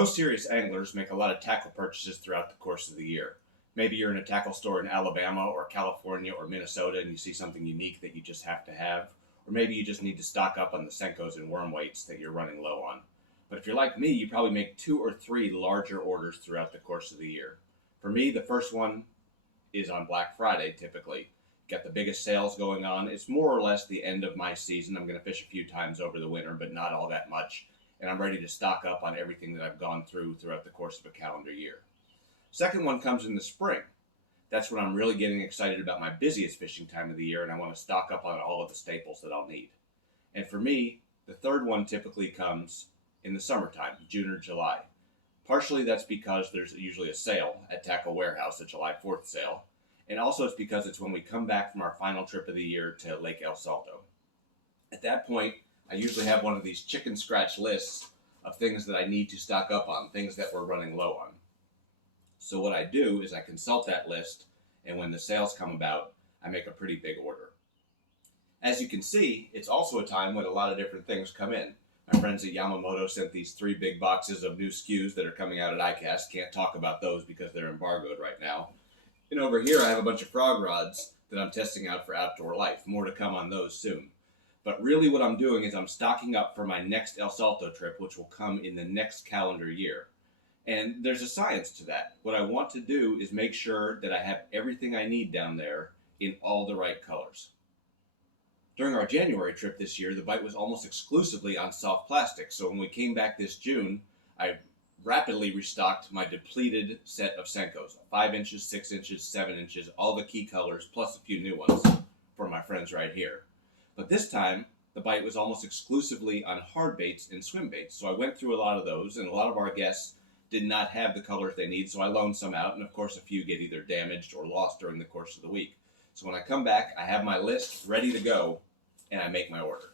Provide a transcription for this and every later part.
Most serious anglers make a lot of tackle purchases throughout the course of the year. Maybe you're in a tackle store in Alabama or California or Minnesota and you see something unique that you just have to have. Or maybe you just need to stock up on the Senkos and worm weights that you're running low on. But if you're like me, you probably make 2 or 3 larger orders throughout the course of the year. For me, the first one is on Black Friday, typically. Got the biggest sales going on. It's more or less the end of my season. I'm going to fish a few times over the winter, but not all that much. And I'm ready to stock up on everything that I've gone throughout the course of a calendar year. Second one comes in the spring. That's when I'm really getting excited about my busiest fishing time of the year, and I want to stock up on all of the staples that I'll need. And for me, the third one typically comes in the summertime, June or July. Partially that's because there's usually a sale at Tackle Warehouse, a July 4th sale. And also it's because it's when we come back from our final trip of the year to Lake El Salto. At that point, I usually have one of these chicken scratch lists of things that I need to stock up on, things that we're running low on. So what I do is I consult that list, and when the sales come about, I make a pretty big order. As you can see, it's also a time when a lot of different things come in. My friends at Yamamoto sent these 3 big boxes of new SKUs that are coming out at ICAST. Can't talk about those because they're embargoed right now. And over here I have a bunch of frog rods that I'm testing out for outdoor life. More to come on those soon. But really what I'm doing is I'm stocking up for my next El Salto trip, which will come in the next calendar year. And there's a science to that. What I want to do is make sure that I have everything I need down there in all the right colors. During our January trip this year, the bite was almost exclusively on soft plastic. So when we came back this June, I rapidly restocked my depleted set of Senkos. 5 inches, 6 inches, 7 inches, all the key colors, plus a few new ones for my friends right here. But this time, the bite was almost exclusively on hard baits and swim baits. So I went through a lot of those, and a lot of our guests did not have the colors they need, so I loaned some out, and of course a few get either damaged or lost during the course of the week. So when I come back, I have my list ready to go, and I make my order.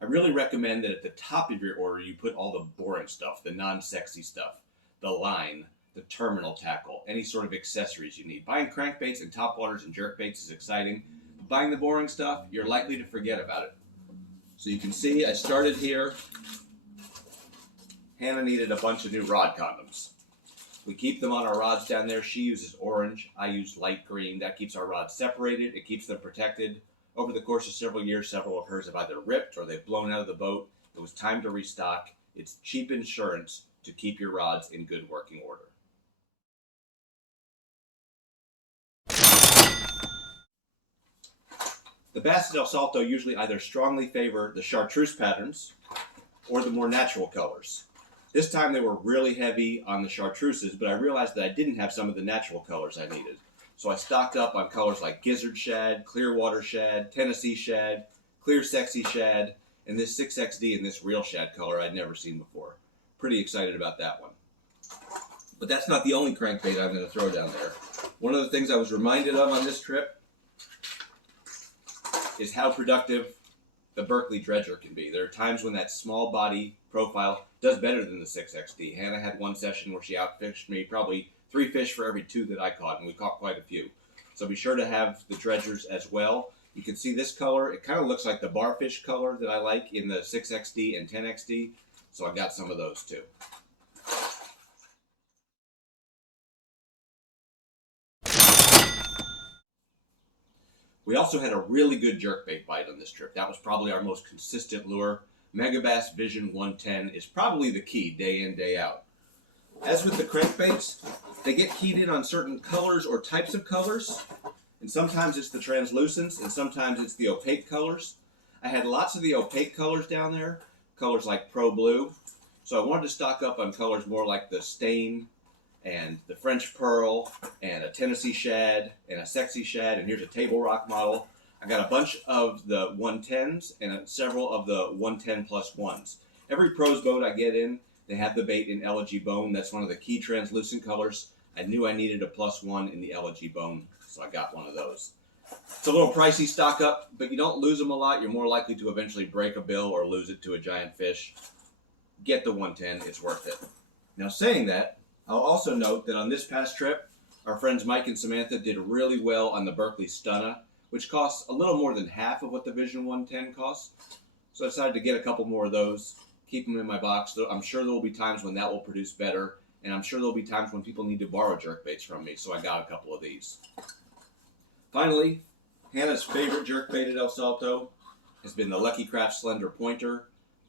I really recommend that at the top of your order, you put all the boring stuff, the non-sexy stuff, the line, the terminal tackle, any sort of accessories you need. Buying crankbaits and topwaters and jerkbaits is exciting, but buying the boring stuff, you're likely to forget about it. So you can see I started here. Hannah needed a bunch of new rod condoms. We keep them on our rods down there. She uses orange. I use light green. That keeps our rods separated. It keeps them protected. Over the course of several years, several of hers have either ripped or they've blown out of the boat. It was time to restock. It's cheap insurance to keep your rods in good working order. The bass at El Salto usually either strongly favor the chartreuse patterns or the more natural colors. This time they were really heavy on the chartreuses, but I realized that I didn't have some of the natural colors I needed. So I stocked up on colors like gizzard shad, clear water shad, Tennessee shad, clear sexy shad, and this 6XD and this real shad color I'd never seen before. Pretty excited about that one. But that's not the only crankbait I'm going to throw down there. One of the things I was reminded of on this trip is how productive the Berkley dredger can be. There are times when that small body profile does better than the 6XD. Hannah had one session where she outfished me probably 3 fish for every 2 that I caught, and we caught quite a few. So be sure to have the dredgers as well. You can see this color. It kind of looks like the barfish color that I like in the 6XD and 10XD, so I got some of those too. We also had a really good jerkbait bite on this trip. That was probably our most consistent lure. Megabass Vision 110 is probably the key day in, day out. As with the crankbaits, they get keyed in on certain colors or types of colors, and sometimes it's the translucents and sometimes it's the opaque colors. I had lots of the opaque colors down there, colors like Pro Blue, so I wanted to stock up on colors more like the Stain and the French Pearl and a Tennessee shad and a sexy shad, and here's a Table Rock model. I got a bunch of the 110s and several of the 110 plus ones. Every pros boat I get in, they have the bait in Elegy Bone. That's one of the key translucent colors. I knew I needed a +1 in the Elegy Bone, so I got one of those. It's a little pricey stock up, but you don't lose them a lot. You're more likely to eventually break a bill or lose it to a giant fish. Get the 110, it's worth it. Now saying that, I'll also note that on this past trip, our friends Mike and Samantha did really well on the Berkley Stunna. which costs a little more than half of what the Vision 110 costs. So I decided to get a couple more of those, keep them in my box. I'm sure there will be times when that will produce better, and I'm sure there will be times when people need to borrow jerkbaits from me, so I got a couple of these. Finally, Hannah's favorite jerkbait at El Salto has been the Lucky Craft Slender Pointer.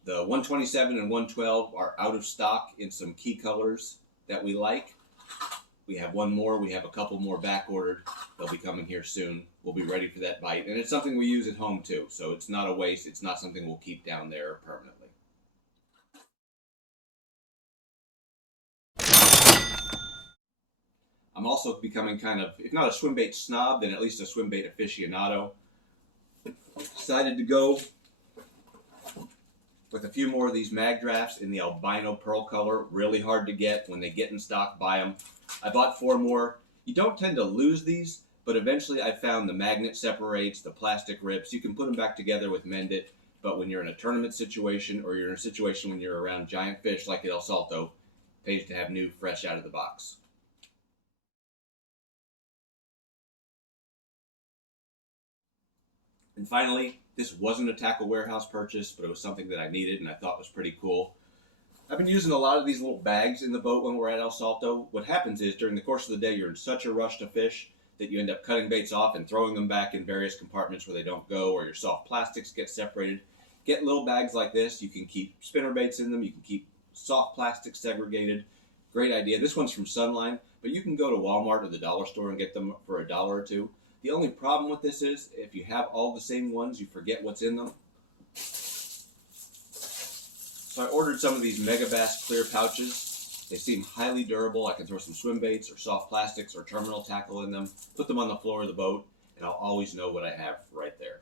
The 127 and 112 are out of stock in some key colors that we like. We have one more. We have a couple more back ordered. They'll be coming here soon. We'll be ready for that bite. And it's something we use at home too, so it's not a waste. It's not something we'll keep down there permanently. I'm also becoming kind of, if not a swimbait snob, then at least a swimbait aficionado. Decided to go with a few more of these mag drafts in the albino pearl color. Really hard to get. When they get in stock, buy them. I bought 4 more. You don't tend to lose these, but eventually I found the magnet separates, the plastic rips. You can put them back together with Mend It, but when you're in a tournament situation or you're in a situation when you're around giant fish like at El Salto, it pays to have new, fresh out of the box. And finally, this wasn't a tackle warehouse purchase, but it was something that I needed and I thought was pretty cool. I've been using a lot of these little bags in the boat when we're at El Salto. What happens is during the course of the day, you're in such a rush to fish that you end up cutting baits off and throwing them back in various compartments where they don't go, or your soft plastics get separated. Get little bags like this. You can keep spinner baits in them. You can keep soft plastics segregated. Great idea. This one's from Sunline, but you can go to Walmart or the dollar store and get them for $1 or $2. The only problem with this is if you have all the same ones, you forget what's in them. So I ordered some of these Megabass clear pouches. They seem highly durable. I can throw some swim baits or soft plastics or terminal tackle in them, put them on the floor of the boat, and I'll always know what I have right there.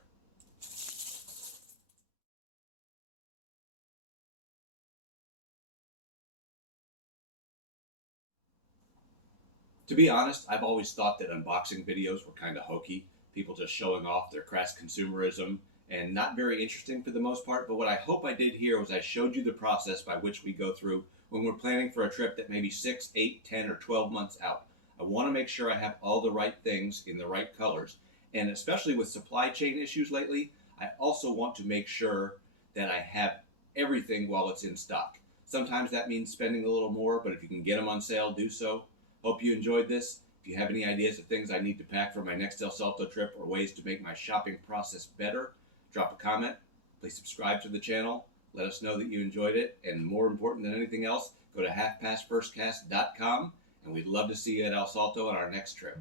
To be honest, I've always thought that unboxing videos were kind of hokey. People just showing off their crass consumerism and not very interesting for the most part. But what I hope I did here was I showed you the process by which we go through when we're planning for a trip that may be 6, 8, 10, or 12 months out. I want to make sure I have all the right things in the right colors. And especially with supply chain issues lately, I also want to make sure that I have everything while it's in stock. Sometimes that means spending a little more, but if you can get them on sale, do so. Hope you enjoyed this. If you have any ideas of things I need to pack for my next El Salto trip or ways to make my shopping process better, drop a comment. Please subscribe to the channel. Let us know that you enjoyed it. And more important than anything else, go to halfpastfirstcast.com, and we'd love to see you at El Salto on our next trip.